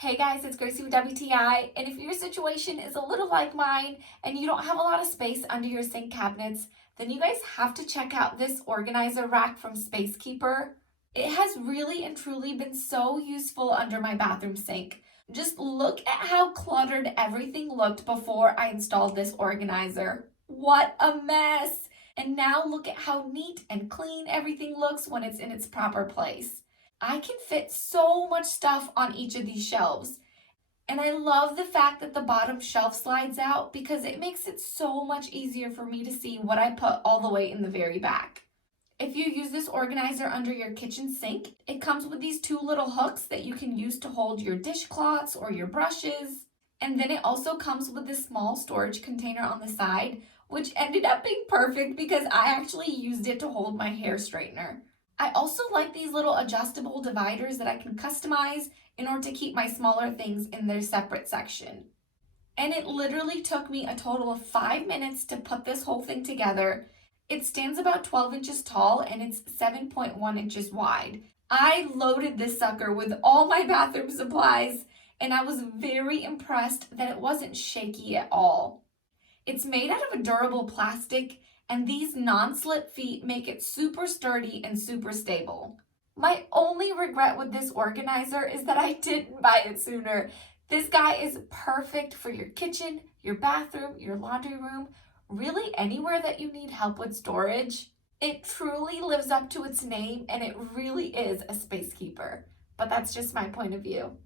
Hey guys, it's Gracie with WTI, and if your situation is a little like mine and you don't have a lot of space under your sink cabinets, then you guys have to check out this organizer rack from SPACEKEEPer. It has really and truly been so useful under my bathroom sink. Just look at how cluttered everything looked before I installed this organizer. What a mess! And now look at how neat and clean everything looks when it's in its proper place. I can fit so much stuff on each of these shelves. And I love the fact that the bottom shelf slides out because it makes it so much easier for me to see what I put all the way in the very back. If you use this organizer under your kitchen sink, it comes with these two little hooks that you can use to hold your dishcloths or your brushes. And then it also comes with this small storage container on the side, which ended up being perfect because I actually used it to hold my hair straightener. I also like these little adjustable dividers that I can customize in order to keep my smaller things in their separate section. And it literally took me a total of 5 minutes to put this whole thing together. It stands about 12 inches tall and it's 7.1 inches wide. I loaded this sucker with all my bathroom supplies and I was very impressed that it wasn't shaky at all. It's made out of a durable plastic, and these non-slip feet make it super sturdy and super stable. My only regret with this organizer is that I didn't buy it sooner. This guy is perfect for your kitchen, your bathroom, your laundry room, really anywhere that you need help with storage. It truly lives up to its name and it really is a space keeper. But that's just my point of view.